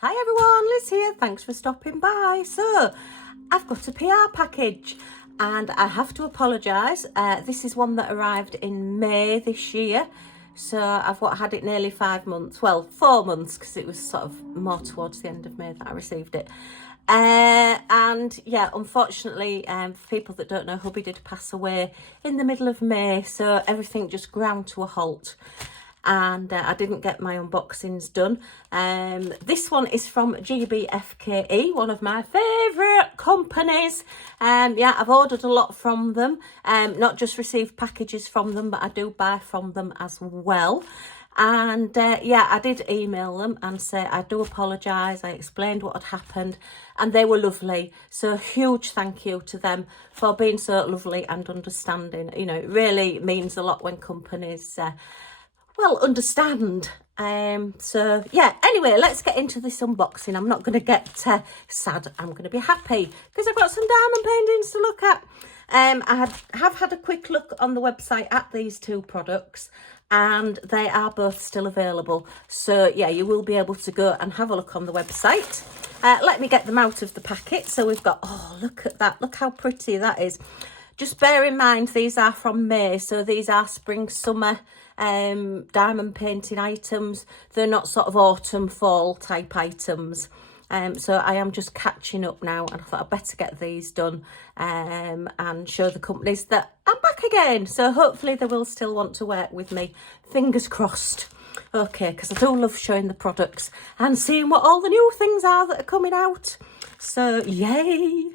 Hi everyone, Liz here. Thanks for stopping by. So, I've got a PR package and I have to apologise. This is one that arrived in May this year. So, I've had it nearly 5 months. Well, 4 months because it was sort of more towards the end of May that I received it. And yeah, unfortunately, for people that don't know, hubby did pass away in the middle of May. So, everything just ground to a halt. And I didn't get my unboxings done. This one is from GBFKE, one of my favourite companies. Yeah, I've ordered a lot from them, not just received packages from them, but I do buy from them as well. And yeah, I did email them and say I do apologise. I explained what had happened and they were lovely. So huge thank you to them for being so lovely and understanding. You know, it really means a lot when companies well, understand. So yeah, anyway, let's get into this unboxing. I'm not going to get sad. I'm going to be happy because I've got some diamond paintings to look at. I have had a quick look on the website at these two products and they are both still available. So yeah, you will be able to go and have a look on the website. Let me get them out of the packet. So we've got, oh, look at that. Look how pretty that is. Just bear in mind, these are from May. So these are spring, summer diamond painting items. They're not sort of autumn, fall type items. So I am just catching up now and I thought I'd better get these done and show the companies that I'm back again. So hopefully they will still want to work with me. Fingers crossed. Okay, because I do love showing the products and seeing what all the new things are that are coming out. So yay.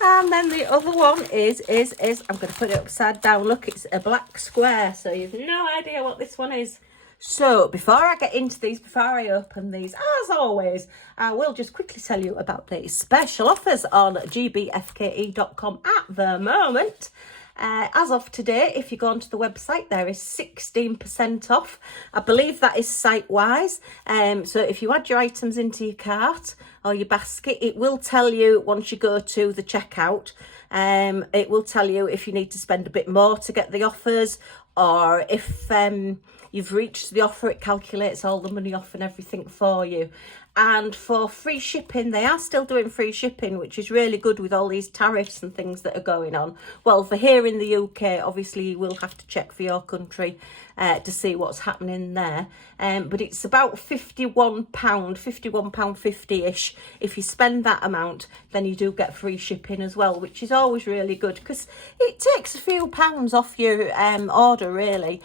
And then the other one is I'm going to put it upside down. Look, it's a black square, so you've no idea what this one is. So before I get into these, before I open these, as always, I will just quickly tell you about the special offers on GBFKE.com at the moment. As of today, if you go onto the website, there is 16% off. I believe that is site-wise. So if you add your items into your cart or your basket, it will tell you once you go to the checkout. It will tell you if you need to spend a bit more to get the offers, or if you've reached the offer, it calculates all the money off and everything for you. And for free shipping, they are still doing free shipping, which is really good with all these tariffs and things that are going on. Well, for here in the UK, obviously you will have to check for your country to see what's happening there. But it's about £51.50-ish. If you spend that amount, then you do get free shipping as well, which is always really good because it takes a few pounds off your order, really.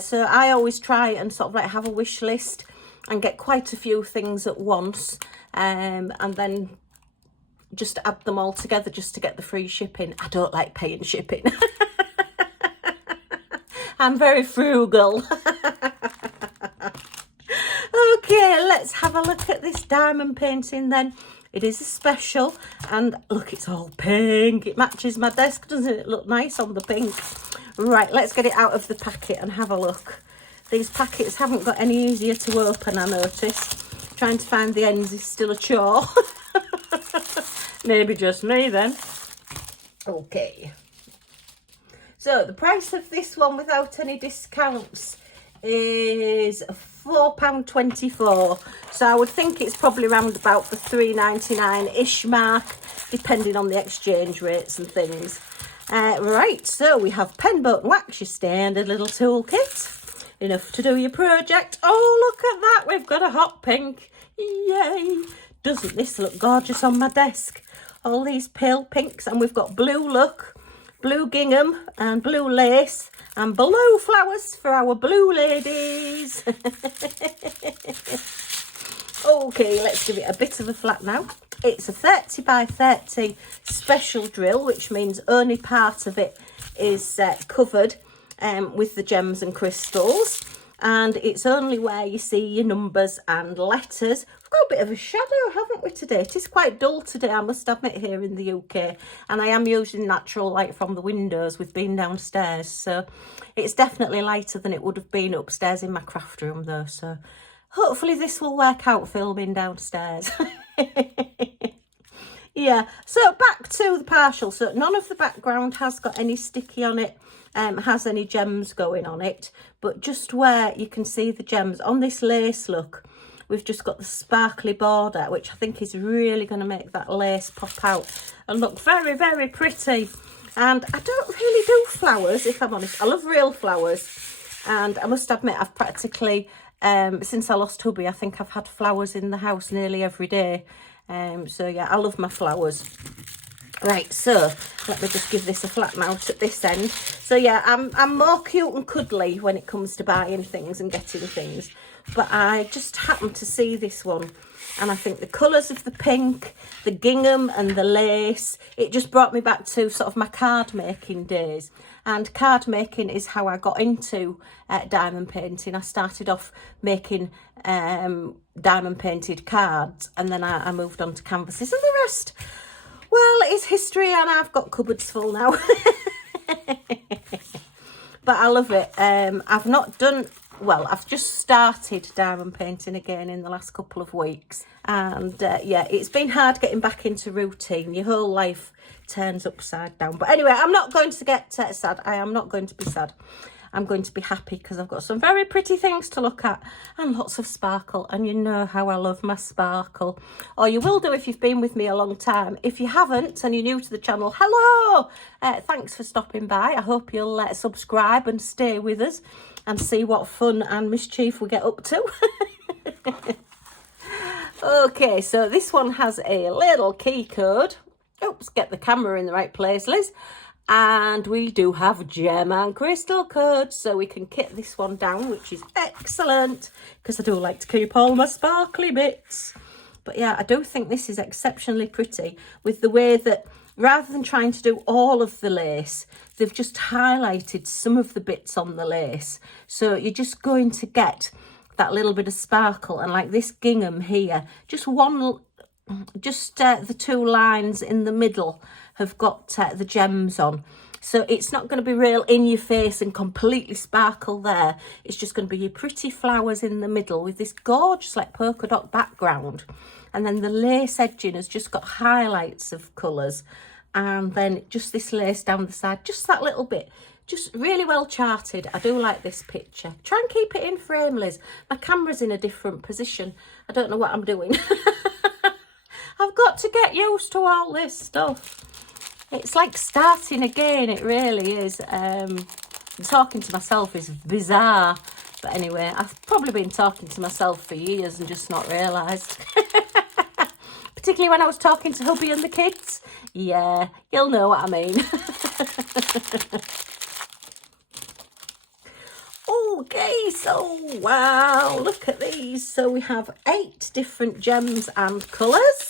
So I always try and sort of like have a wish list and get quite a few things at once, and then just add them all together just to get the free shipping. I don't like paying shipping. I'm very frugal. Okay, let's have a look at this diamond painting then. It is a special, and look, it's all pink. It matches my desk, doesn't it? Look nice on the pink. Right, let's get it out of the packet and have a look. These packets haven't got any easier to open, I notice. Trying to find the ends is still a chore. Maybe just me then. Okay. So the price of this one without any discounts is £4.24. So I would think it's probably around about the £3.99-ish mark, depending on the exchange rates and things. Right, so we have pen, boat and wax, your standard little toolkit. Enough to do your project. Oh, look at that. We've got a hot pink. Yay. Doesn't this look gorgeous on my desk? All these pale pinks. And we've got blue, look. Blue gingham and blue lace and blue flowers for our blue ladies. Okay, let's give it a bit of a flat now. It's a 30 by 30 special drill, which means only part of it is covered with the gems and crystals, and it's only where you see your numbers and letters. We've got a bit of a shadow, haven't we, today? It is quite dull today, I must admit, here in the UK, and I am using natural light from the windows with being downstairs, so it's definitely lighter than it would have been upstairs in my craft room though, so hopefully this will work out filming downstairs. Yeah, so back to the partial. So none of the background has got any sticky on it, has any gems going on it, but just where you can see the gems on this lace, look, we've just got the sparkly border, which I think is really going to make that lace pop out and look very, very pretty. And I don't really do flowers, if I'm honest. I love real flowers. And I must admit, I've practically, since I lost hubby, I think I've had flowers in the house nearly every day. So yeah, I love my flowers. Right, so let me just give this a flatten out at this end. So yeah, I'm more cute and cuddly when it comes to buying things and getting things. But I just happened to see this one. And I think the colours of the pink, the gingham and the lace, it just brought me back to sort of my card making days. And card making is how I got into diamond painting. I started off making diamond painted cards, and then I moved on to canvases, and the rest, well, it's history, and I've got cupboards full now. But I love it. I've not done... Well, I've just started diamond painting again in the last couple of weeks. And yeah, it's been hard getting back into routine. Your whole life turns upside down. But anyway, I'm not going to get sad. I am not going to be sad. I'm going to be happy because I've got some very pretty things to look at and lots of sparkle. And you know how I love my sparkle. Or you will do if you've been with me a long time. If you haven't and you're new to the channel, hello! Thanks for stopping by. I hope you'll subscribe and stay with us and see what fun and mischief we get up to. Okay, so this one has a little key code. Oops, get the camera in the right place, Liz. And we do have gem and crystal codes, so we can kit this one down, which is excellent, because I do like to keep all my sparkly bits. But yeah, I do think this is exceptionally pretty with the way that rather than trying to do all of the lace, they've just highlighted some of the bits on the lace. So you're just going to get that little bit of sparkle. And like this gingham here, just the two lines in the middle have got the gems on. So it's not going to be real in your face and completely sparkle there. It's just going to be your pretty flowers in the middle with this gorgeous like polka dot background. And then the lace edging has just got highlights of colours. And then just this lace down the side, just that little bit. Just really well charted. I do like this picture. Try and keep it in frame, Liz. My camera's in a different position. I don't know what I'm doing. I've got to get used to all this stuff. It's like starting again, it really is. Talking to myself is bizarre. But anyway, I've probably been talking to myself for years and just not realised. Particularly when I was talking to hubby and the kids. Yeah, you'll know what I mean. Okay, so wow, look at these. So we have 8 different gems and colours.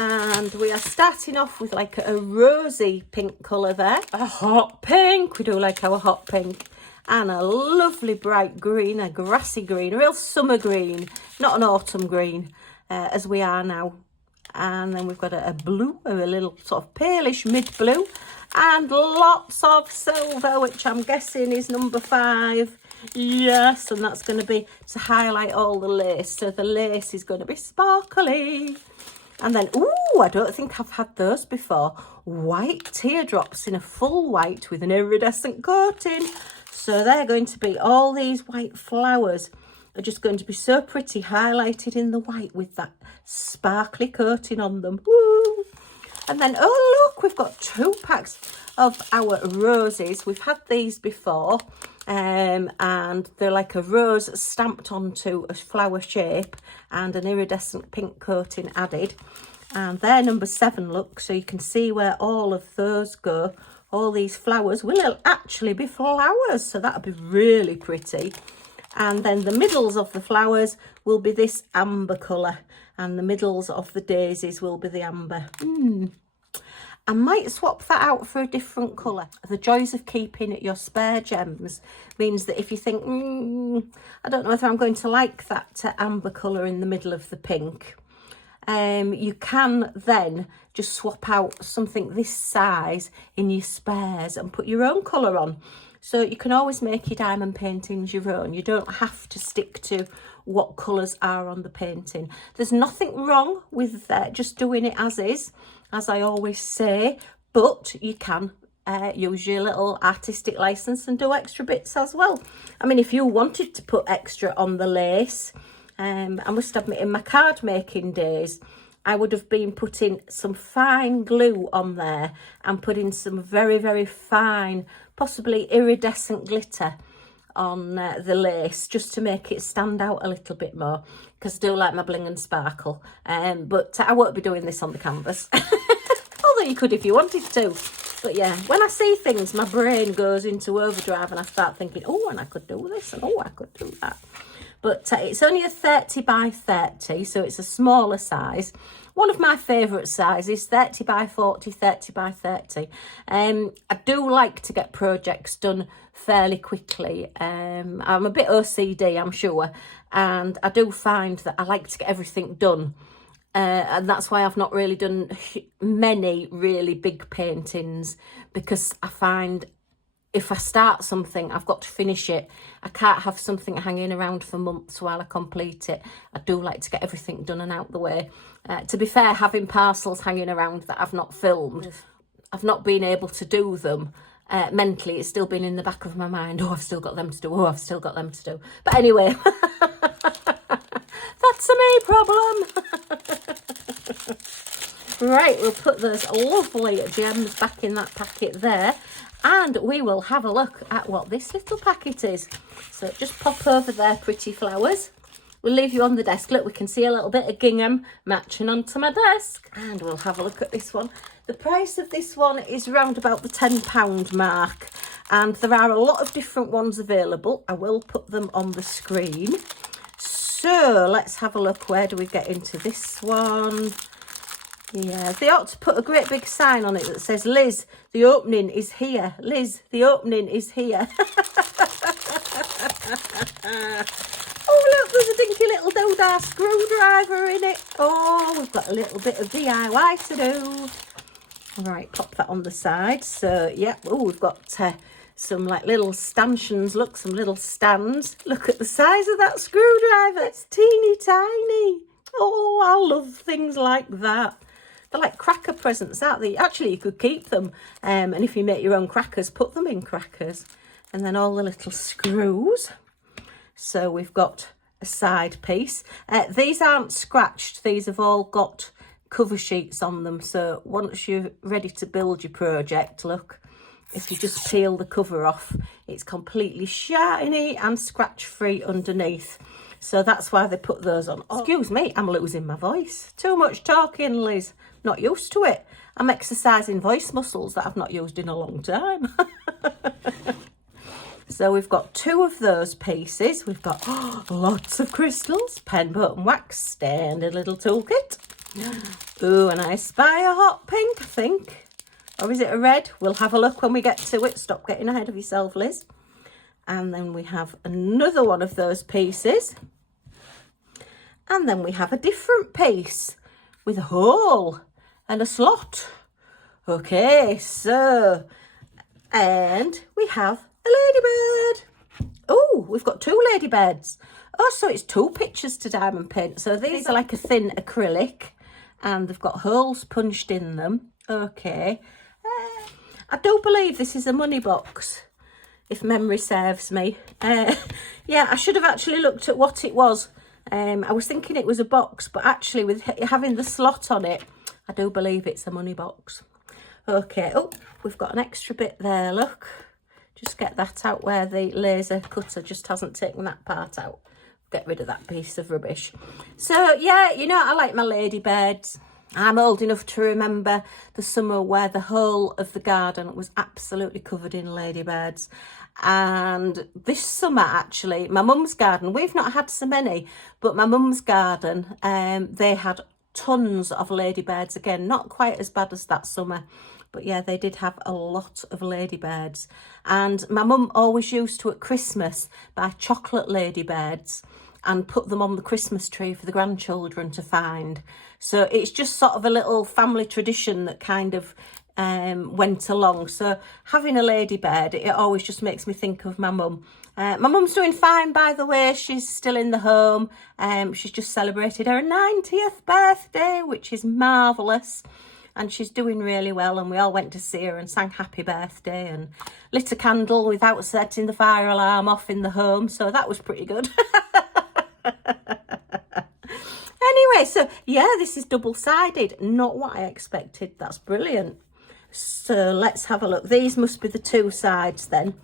And we are starting off with like a rosy pink colour there. A hot pink. We do like our hot pink. And a lovely bright green, a grassy green, a real summer green. Not an autumn green, as we are now. And then we've got a blue, a little sort of palish mid-blue. And lots of silver, which I'm guessing is number 5. Yes, and that's going to be to highlight all the lace. So the lace is going to be sparkly. And then, ooh, I don't think I've had those before. White teardrops in a full white with an iridescent coating. So they're going to be, all these white flowers are just going to be so pretty, highlighted in the white with that sparkly coating on them. Woo! And then, oh, look, we've got 2 packs of our roses. We've had these before. And they're like a rose stamped onto a flower shape and an iridescent pink coating added. And they're number 7, look, so you can see where all of those go. All these flowers will actually be flowers, so that'll be really pretty. And then the middles of the flowers will be this amber colour, and the middles of the daisies will be the amber. I might swap that out for a different colour. The joys of keeping your spare gems means that if you think, I don't know whether I'm going to like that amber colour in the middle of the pink, you can then just swap out something this size in your spares and put your own colour on. So you can always make your diamond paintings your own. You don't have to stick to what colours are on the painting. There's nothing wrong with just doing it as is, as I always say, but you can use your little artistic license and do extra bits as well. I mean, if you wanted to put extra on the lace, I must admit, in my card making days, I would have been putting some fine glue on there and putting some very, very fine, possibly iridescent glitter on the lace, just to make it stand out a little bit more, because I do like my bling and sparkle. But I won't be doing this on the canvas. Although you could if you wanted to. But yeah, when I see things, my brain goes into overdrive and I start thinking, oh, and I could do this, and oh, I could do that. But it's only a 30 by 30, so it's a smaller size. One of my favourite sizes, 30 by 40, 30 by 30. I do like to get projects done fairly quickly. I'm a bit OCD, I'm sure, and I do find that I like to get everything done. And that's why I've not really done many really big paintings, because I find if I start something, I've got to finish it. I can't have something hanging around for months while I complete it. I do like to get everything done and out the way. To be fair, having parcels hanging around that I've not filmed, I've not been able to do them. Mentally, it's still been in the back of my mind. Oh, I've still got them to do. Oh, I've still got them to do. But anyway, that's a me problem. Right, we'll put those lovely gems back in that packet there. And we will have a look at what this little packet is. So just pop over there, pretty flowers. We'll leave you on the desk. Look, we can see a little bit of gingham matching onto my desk. And we'll have a look at this one. The price of this one is around about the £10 mark. And there are a lot of different ones available. I will put them on the screen. So let's have a look. Where do we get into this one? Yeah, they ought to put a great big sign on it that says, Liz, the opening is here. Liz, the opening is here. Oh, look, there's a dinky little doodah screwdriver in it. Oh, we've got a little bit of DIY to do. Right, pop that on the side. So, yeah, oh, we've got some like little stanchions. Look, some little stands. Look at the size of that screwdriver. It's teeny tiny. Oh, I love things like that. They're like cracker presents, aren't they? Actually, you could keep them. And if you make your own crackers, put them in crackers. And then all the little screws. So we've got a side piece. These aren't scratched. These have all got cover sheets on them. So once you're ready to build your project, look, if you just peel the cover off, it's completely shiny and scratch-free underneath. So that's why they put those on. Oh, excuse me, I'm losing my voice. Too much talking, Liz. Not used to it. I'm exercising voice muscles that I've not used in a long time. So we've got two of those pieces. We've got lots of crystals, pen, boat and wax, standard little toolkit. Ooh, and I spy a hot pink, I think. Or is it a red? We'll have a look when we get to it. Stop getting ahead of yourself, Liz. And then we have another one of those pieces. And then we have a different piece with a hole and a slot. Okay, so, and we have a ladybird. Oh, we've got two ladybirds. Oh, so it's two pictures to diamond paint. So these are like a thin acrylic and they've got holes punched in them. Okay. I do believe this is a money box, if memory serves me. Yeah, I should have actually looked at what it was. I was thinking it was a box, but actually with having the slot on it, I do believe it's a money box. Okay, oh, we've got an extra bit there, look. Just get that out where the laser cutter just hasn't taken that part out. Get rid of that piece of rubbish. So, yeah, you know, I like my ladybirds. I'm old enough to remember the summer where the whole of the garden was absolutely covered in ladybirds. And this summer, actually, my mum's garden, we've not had so many, but my mum's garden, they had tons of ladybirds again. Not quite as bad as that summer, but yeah, they did have a lot of ladybirds. And my mum always used to, at Christmas, buy chocolate ladybirds and put them on the Christmas tree for the grandchildren to find. So it's just sort of a little family tradition that kind of went along. So having a ladybird, it always just makes me think of my mum. My mum's doing fine, by the way. She's still in the home. She's just celebrated her 90th birthday, which is marvellous. And she's doing really well. And we all went to see her and sang happy birthday and lit a candle without setting the fire alarm off in the home. So that was pretty good. Anyway, so yeah, this is double-sided. Not what I expected. That's brilliant. So let's have a look. These must be the 2 sides then.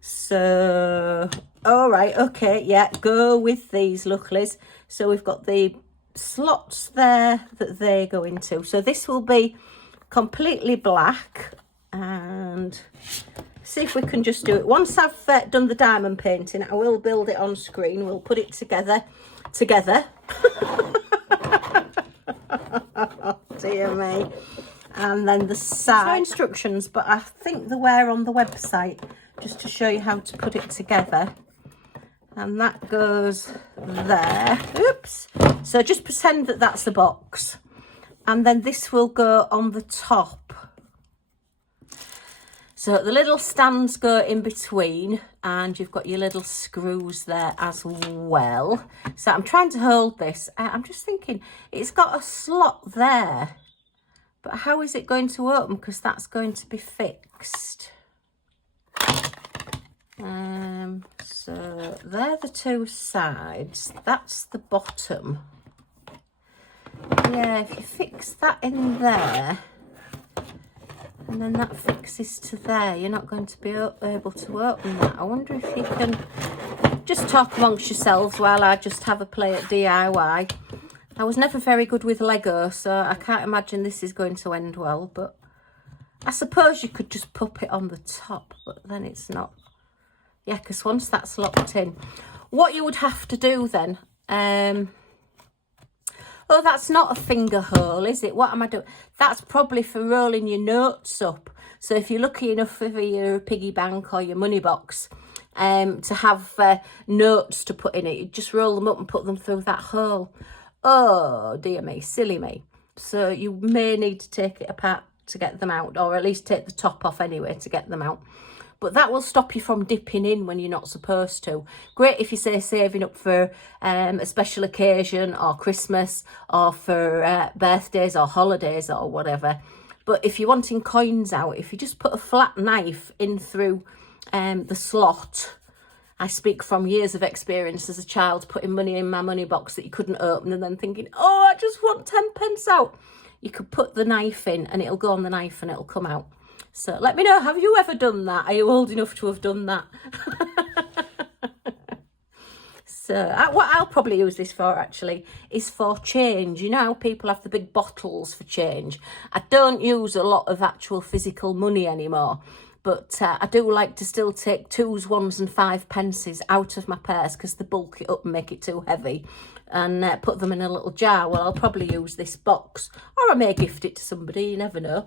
So, all right, okay, yeah, go with these, look, Liz. So we've got the slots there that they go into. So this will be completely black, and see if we can just do it. Once I've done the diamond painting, I will build it on screen. We'll put it together. Oh, dear me. And then the side instructions, but I think they were on the website, just to show you how to put it together. And that goes there. Oops. So just pretend that that's the box. And then this will go on the top. So the little stands go in between, and you've got your little screws there as well. So I'm trying to hold this. I'm just thinking, it's got a slot there. But how is it going to open? Because that's going to be fixed. So they're the 2 sides. That's the bottom. Yeah, if you fix that in there, and then that fixes to there, you're not going to be able to open that. I wonder if you can just talk amongst yourselves while I just have a play at DIY. I was never very good with Lego, so I can't imagine this is going to end well, but I suppose you could just pop it on the top, but then it's not. Yeah, because once that's locked in, what you would have to do then, oh, that's not a finger hole, is it? What am I doing? That's probably for rolling your notes up. So if you're lucky enough for your piggy bank or your money box to have notes to put in it, you just roll them up and put them through that hole. Oh, dear me, silly me. So you may need to take it apart to get them out, or at least take the top off anyway to get them out. But that will stop you from dipping in when you're not supposed to. Great if you say saving up for a special occasion or Christmas or for birthdays or holidays or whatever. But if you're wanting coins out, if you just put a flat knife in through the slot, I speak from years of experience as a child putting money in my money box that you couldn't open and then thinking, oh, I just want 10 pence out. You could put the knife in and it'll go on the knife and it'll come out. So let me know, have you ever done that? Are you old enough to have done that? So what I'll probably use this for actually is for change. You know how people have the big bottles for change? I don't use a lot of actual physical money anymore, but I do like to still take 2s, 1s and 5 pences out of my purse because they bulk it up and make it too heavy, and put them in a little jar. Well, I'll probably use this box, or I may gift it to somebody, you never know.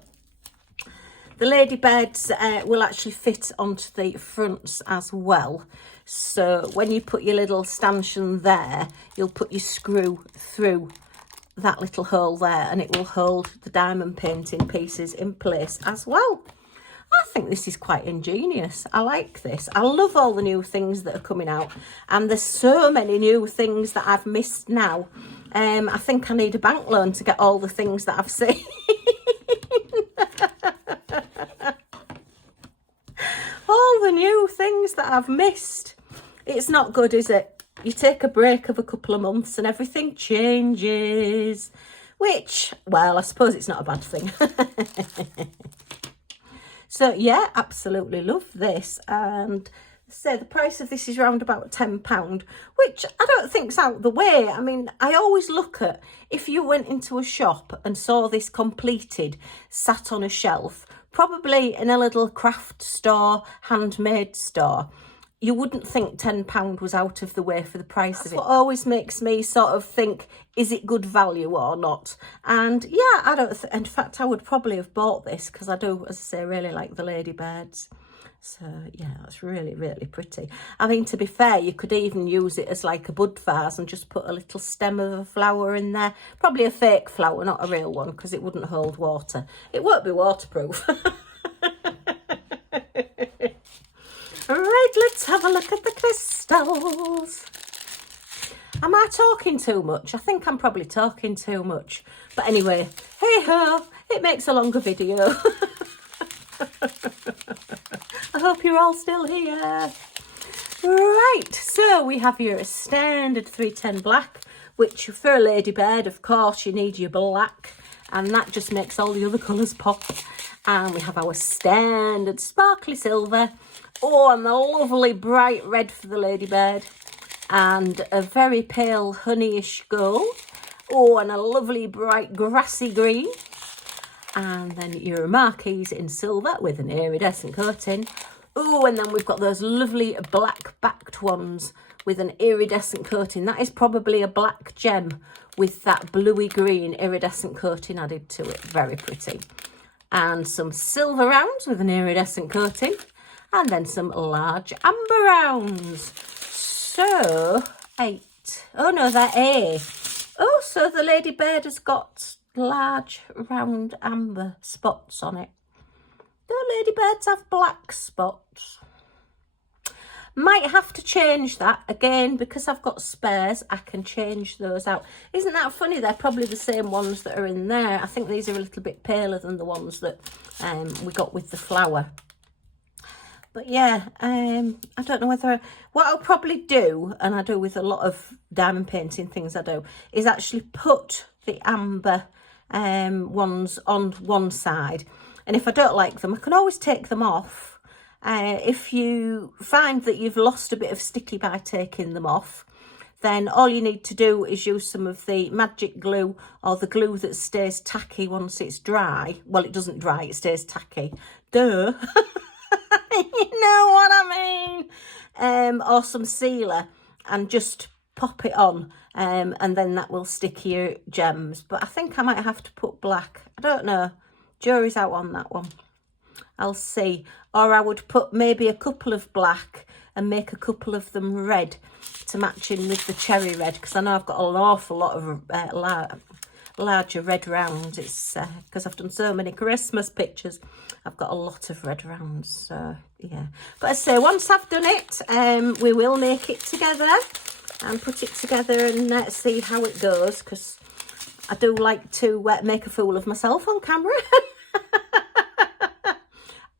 The lady beds will actually fit onto the fronts as well. So when you put your little stanchion there, you'll put your screw through that little hole there and it will hold the diamond painting pieces in place as well. I think this is quite ingenious. I like this. I love all the new things that are coming out, and there's so many new things that I've missed now. I think I need a bank loan to get all the things that I've seen. All the new things that I've missed. It's not good, is it? You take a break of a couple of months and everything changes, which, well, I suppose it's not a bad thing. So yeah, absolutely love this. And so the price of this is around about £10, which I don't think's out the way. I mean, I always look at, if you went into a shop and saw this completed, sat on a shelf, probably in a little craft store, handmade store, you wouldn't think £10 was out of the way for the price of it. What always makes me sort of think, is it good value or not? And yeah, I don't, in fact, I would probably have bought this because I do, as I say, really like the ladybirds. So yeah, that's really, really pretty. I mean, to be fair, you could even use it as like a bud vase and just put a little stem of a flower in there. Probably a fake flower, not a real one, because it wouldn't hold water. It won't be waterproof. All right, let's have a look at the crystals. Am I talking too much? I think I'm probably talking too much. But anyway, hey ho, it makes a longer video. I hope you're all still here. Right, so we have your standard 310 black which for a ladybird, of course, you need your black, and that just makes all the other colours pop. And we have our standard sparkly silver. Oh, and the lovely bright red for the ladybird, and a very pale honeyish gold. Oh, and a lovely bright grassy green. And then your marquees in silver with an iridescent coating. Oh, and then we've got those lovely black backed ones with an iridescent coating. That is probably a black gem with that bluey green iridescent coating added to it. Very pretty. And some silver rounds with an iridescent coating. And then some large amber rounds. So, 8. Oh no, they're A. Oh, so the ladybird has got large round amber spots on it. Do ladybirds have black spots? Might have to change that again, because I've got spares. I can change those out. Isn't that funny? They're probably the same ones that are in there. I think these are a little bit paler than the ones that we got with the flower. But yeah, I don't know whether what I'll probably do, and I do with a lot of diamond painting things I do, is actually put the amber ones on one side, and if I don't like them, I can always take them off. If you find that you've lost a bit of sticky by taking them off, then all you need to do is use some of the magic glue, or the glue that stays tacky once it's dry. Well, it doesn't dry, it stays tacky. Duh. You know what I mean? Or some sealer, and just pop it on, and then that will stick your gems. But I think I might have to put black. I don't know. Jury's out on that one. I'll see. Or I would put maybe a couple of black and make a couple of them red to match in with the cherry red, because I know I've got an awful lot of larger red rounds. It's because I've done so many Christmas pictures, I've got a lot of red rounds. So yeah, but as I say, once I've done it, we will make it together and put it together and see how it goes, because I do like to make a fool of myself on camera.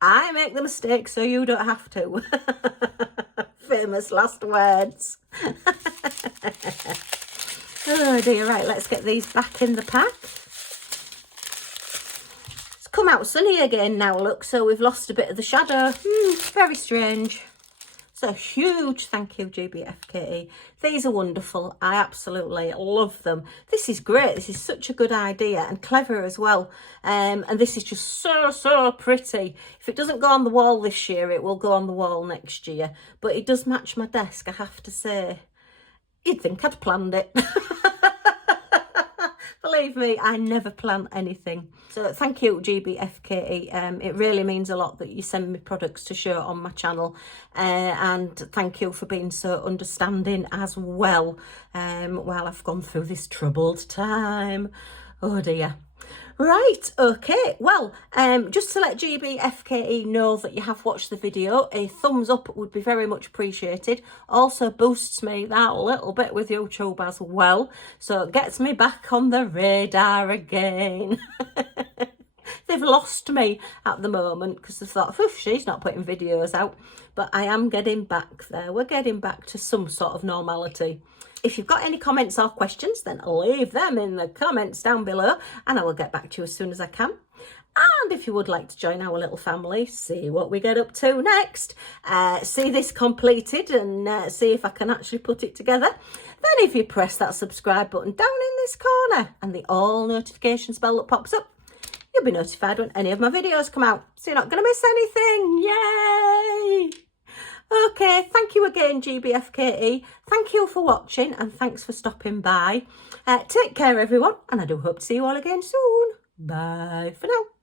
I make the mistake so you don't have to. Famous last words. Oh dear, right, let's get these back in the pack. It's come out sunny again now, look, so we've lost a bit of the shadow. Very strange. So huge thank you, GBFKE. These are wonderful. I absolutely love them. This is great. This is such a good idea and clever as well. And this is just so pretty. If it doesn't go on the wall this year, it will go on the wall next year. But it does match my desk, I have to say. You'd think I'd planned it. Believe me, I never plan anything. So thank you, GBFKE. It really means a lot that you send me products to show on my channel. And thank you for being so understanding as well while I've gone through this troubled time. Oh dear. Right, okay, well, just to let GBFKE know that you have watched the video, a thumbs up would be very much appreciated. Also boosts me that little bit with YouTube as well, so it gets me back on the radar again. They've lost me at the moment because they thought, oof, she's not putting videos out, but I am getting back there. We're getting back to some sort of normality. If you've got any comments or questions, then leave them in the comments down below and I will get back to you as soon as I can. And if you would like to join our little family, see what we get up to next, see this completed and see if I can actually put it together, then if you press that subscribe button down in this corner and the all notifications bell that pops up, you'll be notified when any of my videos come out. So you're not going to miss anything. Yay! Okay, thank you again, GBFKE. Thank you for watching and thanks for stopping by. Take care, everyone, and I do hope to see you all again soon. Bye for now.